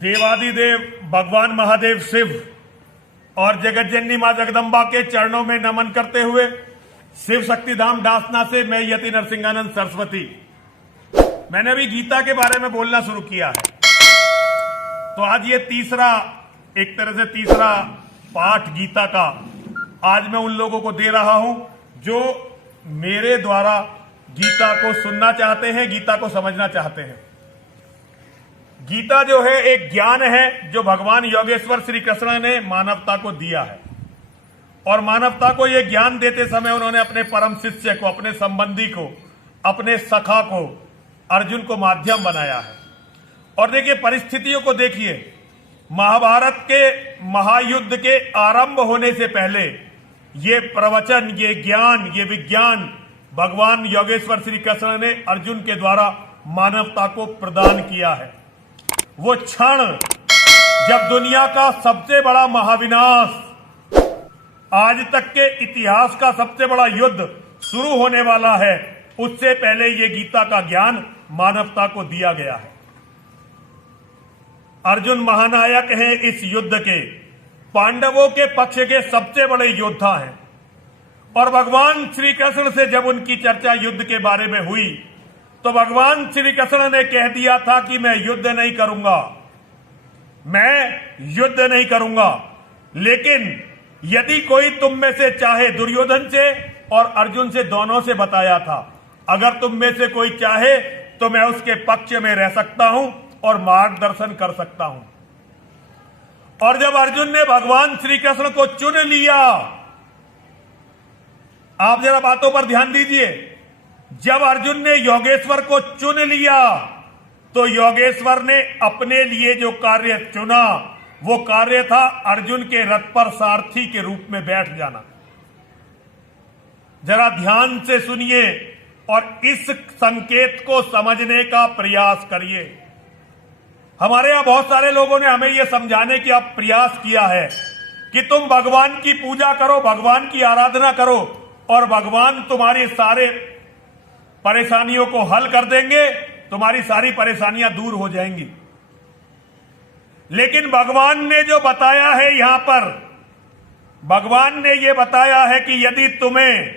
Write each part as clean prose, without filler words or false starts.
देवादिदेव भगवान महादेव शिव और जगत जननी मां जगदम्बा के चरणों में नमन करते हुए शिव शक्तिधाम डासना से मैं यति नरसिंहानंद सरस्वती। मैंने अभी गीता के बारे में बोलना शुरू किया है, तो आज ये एक तरह से तीसरा पाठ गीता का आज मैं उन लोगों को दे रहा हूं जो मेरे द्वारा गीता को सुनना चाहते हैं, गीता को समझना चाहते हैं। गीता जो है एक ज्ञान है जो भगवान योगेश्वर श्री कृष्ण ने मानवता को दिया है, और मानवता को यह ज्ञान देते समय उन्होंने अपने परम शिष्य को, अपने संबंधी को, अपने सखा को, अर्जुन को माध्यम बनाया है। और देखिए परिस्थितियों को देखिए, महाभारत के महायुद्ध के आरंभ होने से पहले ये प्रवचन, ये ज्ञान, ये विज्ञान भगवान योगेश्वर श्री कृष्ण ने अर्जुन के द्वारा मानवता को प्रदान किया है। वो क्षण जब दुनिया का सबसे बड़ा महाविनाश, आज तक के इतिहास का सबसे बड़ा युद्ध शुरू होने वाला है, उससे पहले ये गीता का ज्ञान मानवता को दिया गया है। अर्जुन महानायक हैं इस युद्ध के, पांडवों के पक्ष के सबसे बड़े योद्धा हैं। और भगवान श्री कृष्ण से जब उनकी चर्चा युद्ध के बारे में हुई तो भगवान श्री कृष्ण ने कह दिया था कि मैं युद्ध नहीं करूंगा, मैं युद्ध नहीं करूंगा। लेकिन यदि कोई तुम में से चाहे, दुर्योधन से और अर्जुन से दोनों से बताया था, अगर तुम में से कोई चाहे तो मैं उसके पक्ष में रह सकता हूं और मार्गदर्शन कर सकता हूं। और जब अर्जुन ने भगवान श्री कृष्ण को चुन लिया, आप जरा बातों पर ध्यान दीजिए, जब अर्जुन ने योगेश्वर को चुन लिया तो योगेश्वर ने अपने लिए जो कार्य चुना वो कार्य था अर्जुन के रथ पर सारथी के रूप में बैठ जाना। जरा ध्यान से सुनिए और इस संकेत को समझने का प्रयास करिए। हमारे यहां बहुत सारे लोगों ने हमें यह समझाने की अब प्रयास किया है कि तुम भगवान की पूजा करो, भगवान की आराधना करो और भगवान तुम्हारी सारे परेशानियों को हल कर देंगे, तुम्हारी सारी परेशानियां दूर हो जाएंगी। लेकिन भगवान ने जो बताया है यहां पर, भगवान ने यह बताया है कि यदि तुम्हें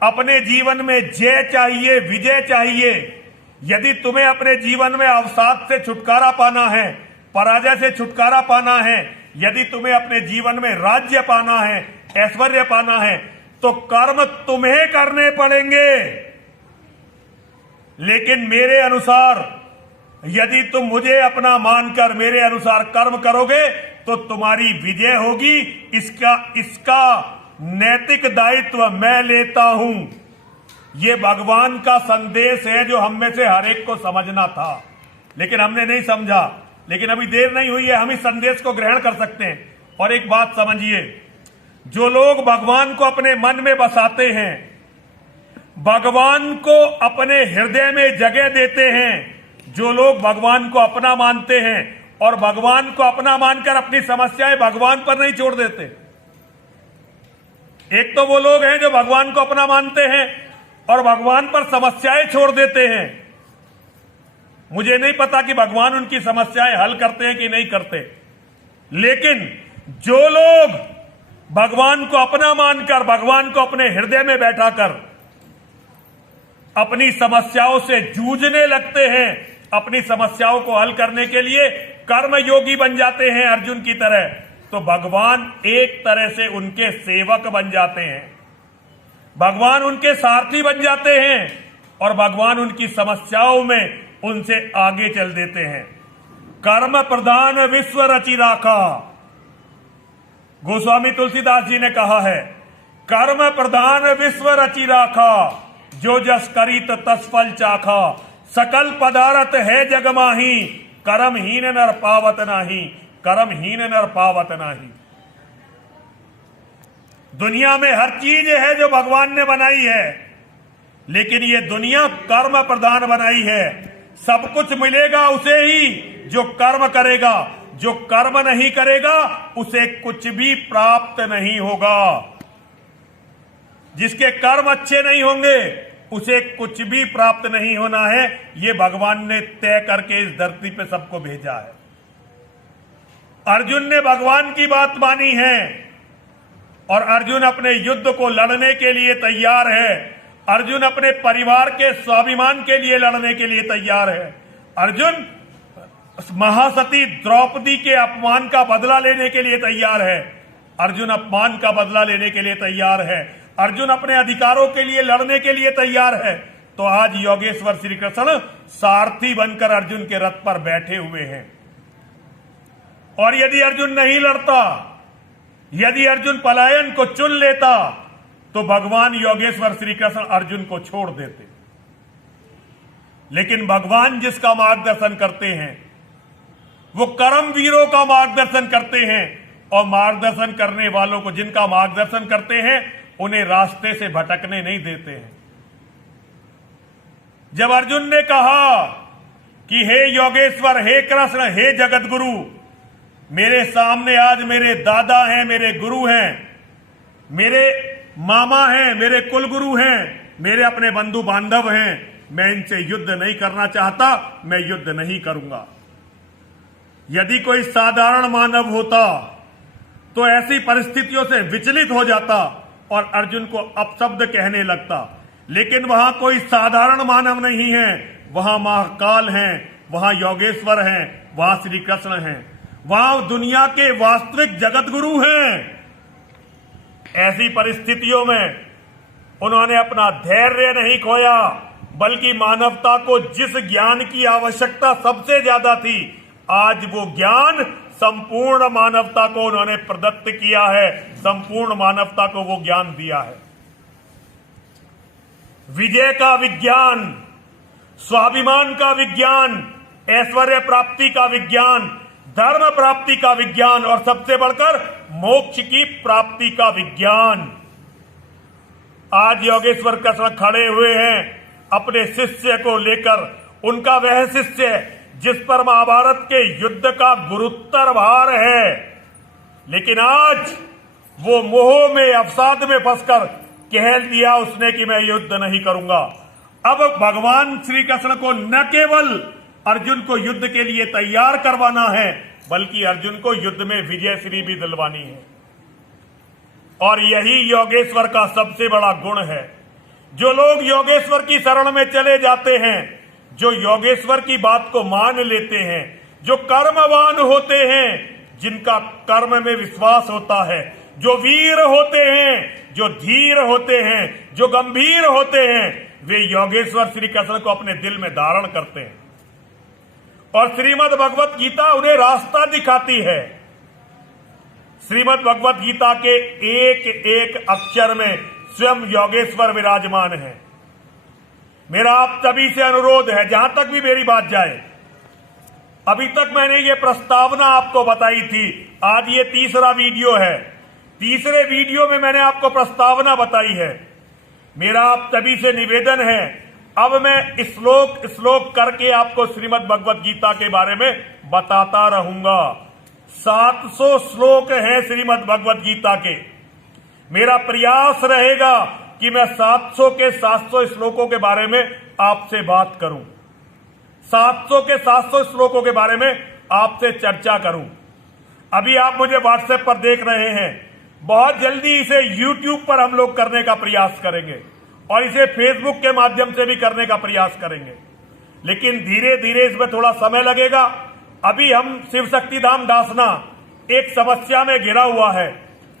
अपने जीवन में जय चाहिए, विजय चाहिए, यदि तुम्हें अपने जीवन में अवसाद से छुटकारा पाना है, पराजय से छुटकारा पाना है, यदि तुम्हें अपने जीवन में राज्य पाना है, ऐश्वर्य पाना है, तो कर्म तुम्हें करने पड़ेंगे। लेकिन मेरे अनुसार यदि तुम मुझे अपना मानकर मेरे अनुसार कर्म करोगे तो तुम्हारी विजय होगी। इसका नैतिक दायित्व मैं लेता हूं। यह भगवान का संदेश है जो हम में से हर एक को समझना था, लेकिन हमने नहीं समझा। लेकिन अभी देर नहीं हुई है, हम इस संदेश को ग्रहण कर सकते हैं। और एक बात समझिए, जो लोग भगवान को अपने मन में बसाते हैं, भगवान को अपने हृदय में जगह देते हैं, जो लोग भगवान को अपना मानते हैं और भगवान को अपना मानकर अपनी समस्याएं भगवान पर नहीं छोड़ देते। एक तो वो लोग हैं जो भगवान को अपना मानते हैं और भगवान पर समस्याएं छोड़ देते हैं। मुझे नहीं पता कि भगवान उनकी समस्याएं हल करते हैं कि नहीं करते, लेकिन जो लोग भगवान को अपना मानकर, भगवान को अपने हृदय में बैठाकर अपनी समस्याओं से जूझने लगते हैं, अपनी समस्याओं को हल करने के लिए कर्म योगी बन जाते हैं अर्जुन की तरह, तो भगवान एक तरह से उनके सेवक बन जाते हैं, भगवान उनके सारथी बन जाते हैं और भगवान उनकी समस्याओं में उनसे आगे चल देते हैं। कर्म प्रधान विश्व रचि राखा, गोस्वामी तुलसीदास जी ने कहा है, कर्म प्रधान विश्व रचि राखा, जो जस करित तस फल चाखा, सकल पदार्थ है जग माही, कर्महीन नर पावत नाही, कर्महीन नर पावत नाही। दुनिया में हर चीज है जो भगवान ने बनाई है, लेकिन ये दुनिया कर्म प्रधान बनाई है। सब कुछ मिलेगा उसे ही जो कर्म करेगा, जो कर्म नहीं करेगा उसे कुछ भी प्राप्त नहीं होगा। जिसके कर्म अच्छे नहीं होंगे उसे कुछ भी प्राप्त नहीं होना है। ये भगवान ने तय करके इस धरती पे सबको भेजा है। अर्जुन ने भगवान की बात मानी है और अर्जुन अपने युद्ध को लड़ने के लिए तैयार है। अर्जुन अपने परिवार के स्वाभिमान के लिए लड़ने के लिए तैयार है। अर्जुन महासती द्रौपदी के अपमान का बदला लेने के लिए तैयार है। अर्जुन अपमान का बदला लेने के लिए तैयार है। अर्जुन अपने अधिकारों के लिए लड़ने के लिए तैयार है। तो आज योगेश्वर श्री कृष्ण सारथी बनकर अर्जुन के रथ पर बैठे हुए हैं। और यदि अर्जुन नहीं लड़ता, यदि अर्जुन पलायन को चुन लेता, तो भगवान योगेश्वर श्री कृष्ण अर्जुन को छोड़ देते। लेकिन भगवान जिसका मार्गदर्शन करते हैं वो कर्मवीरों का मार्गदर्शन करते हैं, और मार्गदर्शन करने वालों को, जिनका मार्गदर्शन करते हैं, उन्हें रास्ते से भटकने नहीं देते हैं। जब अर्जुन ने कहा कि हे योगेश्वर, हे कृष्ण, हे जगत गुरु, मेरे सामने आज मेरे दादा हैं, मेरे गुरु हैं, मेरे मामा हैं, मेरे कुल गुरु हैं, मेरे अपने बंधु बांधव हैं, मैं इनसे युद्ध नहीं करना चाहता, मैं युद्ध नहीं करूंगा। यदि कोई साधारण मानव होता तो ऐसी परिस्थितियों से विचलित हो जाता और अर्जुन को अपशब्द कहने लगता। लेकिन वहां कोई साधारण मानव नहीं है, वहां महाकाल हैं, वहां योगेश्वर हैं, वहां श्री कृष्ण हैं, वहां दुनिया के वास्तविक जगत गुरु हैं। ऐसी परिस्थितियों में उन्होंने अपना धैर्य नहीं खोया, बल्कि मानवता को जिस ज्ञान की आवश्यकता सबसे ज्यादा थी, आज वो ज्ञान संपूर्ण मानवता को उन्होंने प्रदत्त किया है। संपूर्ण मानवता को वो ज्ञान दिया है। विजय का विज्ञान, स्वाभिमान का विज्ञान, ऐश्वर्य प्राप्ति का विज्ञान, धर्म प्राप्ति का विज्ञान, और सबसे बढ़कर मोक्ष की प्राप्ति का विज्ञान। आज योगेश्वर कृष्ण खड़े हुए हैं अपने शिष्य को लेकर। उनका वह शिष्य जिस पर महाभारत के युद्ध का गुरुत्तर भार है, लेकिन आज वो मोह में, अवसाद में फंसकर कह दिया उसने कि मैं युद्ध नहीं करूंगा। अब भगवान श्री कृष्ण को न केवल अर्जुन को युद्ध के लिए तैयार करवाना है, बल्कि अर्जुन को युद्ध में विजय श्री भी दिलवानी है। और यही योगेश्वर का सबसे बड़ा गुण है। जो लोग योगेश्वर की शरण में चले जाते हैं, जो योगेश्वर की बात को मान लेते हैं, जो कर्मवान होते हैं, जिनका कर्म में विश्वास होता है, जो वीर होते हैं, जो धीर होते हैं, जो गंभीर होते हैं, वे योगेश्वर श्री कृष्ण को अपने दिल में धारण करते हैं। और श्रीमद् भगवत गीता उन्हें रास्ता दिखाती है। श्रीमद् भगवत गीता के एक एक अक्षर में स्वयं योगेश्वर विराजमान है। मेरा आप सभी से अनुरोध है, जहां तक भी मेरी बात जाए, अभी तक मैंने ये प्रस्तावना आपको बताई थी, आज ये तीसरा वीडियो है। तीसरे वीडियो में मैंने आपको प्रस्तावना बताई है। मेरा आप सभी से निवेदन है, अब मैं श्लोक करके आपको श्रीमद् भगवत गीता के बारे में बताता रहूंगा। 700 श्लोक हैं श्रीमद् भगवत गीता के। मेरा प्रयास रहेगा कि मैं 700 के 700 श्लोकों के बारे में आपसे बात करूं, 700 के 700 श्लोकों के बारे में आपसे चर्चा करूं। अभी आप मुझे व्हाट्सएप पर देख रहे हैं, बहुत जल्दी इसे यूट्यूब पर हम लोग करने का प्रयास करेंगे और इसे फेसबुक के माध्यम से भी करने का प्रयास करेंगे। लेकिन धीरे धीरे इसमें थोड़ा समय लगेगा। अभी हम शिव शक्ति धाम डासना एक समस्या में घिरा हुआ है।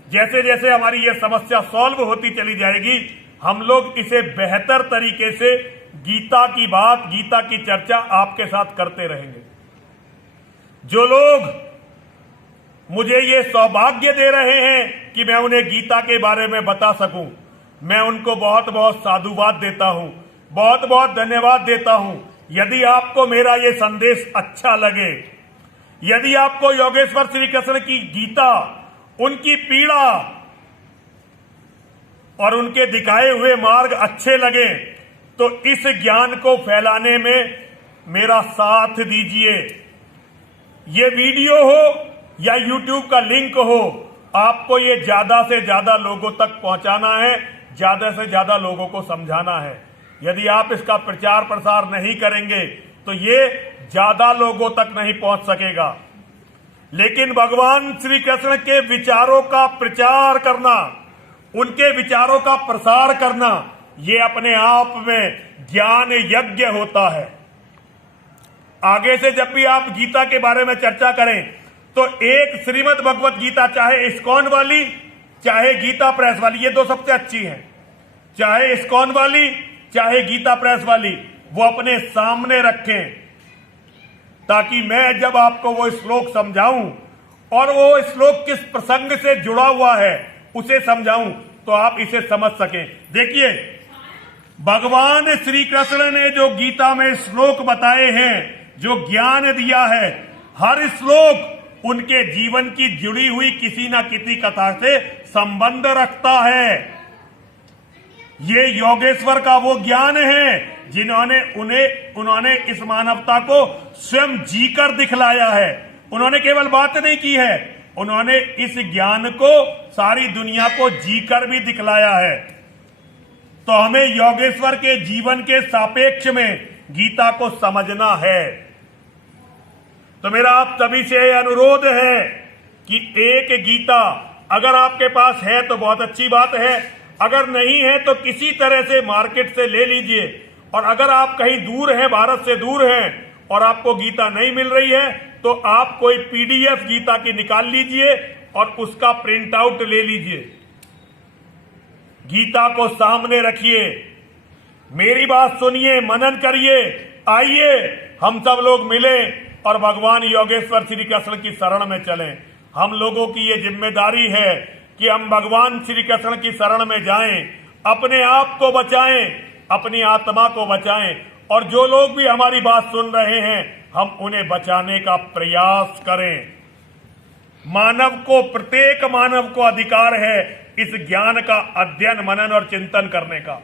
जैसे जैसे हमारी ये समस्या सॉल्व होती चली जाएगी, हम लोग इसे बेहतर तरीके से गीता की बात, गीता की चर्चा आपके साथ करते रहेंगे। जो लोग मुझे ये सौभाग्य दे रहे हैं कि मैं उन्हें गीता के बारे में बता सकूं, मैं उनको बहुत बहुत साधुवाद देता हूं, बहुत बहुत धन्यवाद देता हूं। यदि आपको मेरा ये संदेश अच्छा लगे, यदि आपको योगेश्वर श्री कृष्ण की गीता, उनकी पीड़ा और उनके दिखाए हुए मार्ग अच्छे लगे, तो इस ज्ञान को फैलाने में मेरा साथ दीजिए। ये वीडियो हो या यूट्यूब का लिंक हो, आपको ये ज्यादा से ज्यादा लोगों तक पहुंचाना है, ज्यादा से ज्यादा लोगों को समझाना है। यदि आप इसका प्रचार प्रसार नहीं करेंगे तो ये ज्यादा लोगों तक नहीं पहुंच सकेगा। लेकिन भगवान श्री कृष्ण के विचारों का प्रचार करना, उनके विचारों का प्रसार करना, ये अपने आप में ज्ञान यज्ञ होता है। आगे से जब भी आप गीता के बारे में चर्चा करें तो एक श्रीमद् भगवत गीता, चाहे इस्कॉन वाली चाहे गीता प्रेस वाली, ये दो सबसे अच्छी हैं, चाहे इस्कॉन वाली चाहे गीता प्रेस वाली, वो अपने सामने रखें, ताकि मैं जब आपको वो श्लोक समझाऊं और वो श्लोक किस प्रसंग से जुड़ा हुआ है उसे समझाऊं तो आप इसे समझ सकें। देखिए, भगवान श्री कृष्ण ने जो गीता में श्लोक बताए हैं, जो ज्ञान दिया है, हर श्लोक उनके जीवन की जुड़ी हुई किसी ना किसी कथा से संबंध रखता है। ये योगेश्वर का वो ज्ञान है उन्होंने इस मानवता को स्वयं जीकर दिखलाया है। उन्होंने केवल बात नहीं की है, उन्होंने इस ज्ञान को सारी दुनिया को जीकर भी दिखलाया है। तो हमें योगेश्वर के जीवन के सापेक्ष में गीता को समझना है। तो मेरा आप सभी से अनुरोध है कि एक गीता अगर आपके पास है तो बहुत अच्छी बात है, अगर नहीं है तो किसी तरह से मार्केट से ले लीजिए। और अगर आप कहीं दूर हैं, भारत से दूर हैं और आपको गीता नहीं मिल रही है, तो आप कोई पीडीएफ गीता की निकाल लीजिए और उसका प्रिंट आउट ले लीजिए। गीता को सामने रखिए, मेरी बात सुनिए, मनन करिए। आइए हम सब लोग मिले और भगवान योगेश्वर श्री कृष्ण की शरण में चलें। हम लोगों की ये जिम्मेदारी है कि हम भगवान श्री कृष्ण की शरण में जाएं, अपने आप को बचाएं, अपनी आत्मा को बचाएं, और जो लोग भी हमारी बात सुन रहे हैं हम उन्हें बचाने का प्रयास करें। प्रत्येक मानव को अधिकार है इस ज्ञान का अध्ययन, मनन और चिंतन करने का।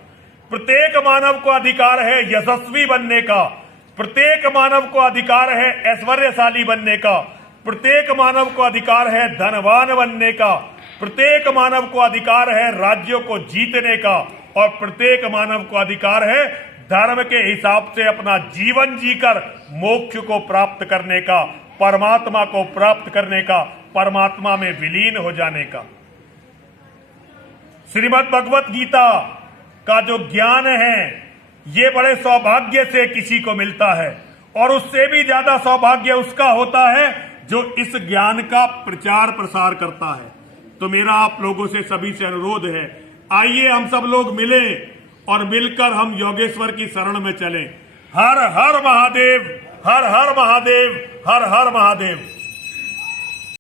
प्रत्येक मानव को अधिकार है यशस्वी बनने का। प्रत्येक मानव को अधिकार है ऐश्वर्यशाली बनने का। प्रत्येक मानव को अधिकार है धनवान बनने का। प्रत्येक मानव को अधिकार है राज्यों को जीतने का। और प्रत्येक मानव को अधिकार है धर्म के हिसाब से अपना जीवन जीकर मोक्ष को प्राप्त करने का, परमात्मा को प्राप्त करने का, परमात्मा में विलीन हो जाने का। श्रीमद् भगवत गीता का जो ज्ञान है ये बड़े सौभाग्य से किसी को मिलता है, और उससे भी ज्यादा सौभाग्य उसका होता है जो इस ज्ञान का प्रचार प्रसार करता है। तो मेरा आप लोगों से सभी से अनुरोध है, आइए हम सब लोग मिलें और मिलकर हम योगेश्वर की शरण में चलें। हर हर महादेव, हर हर महादेव, हर हर महादेव।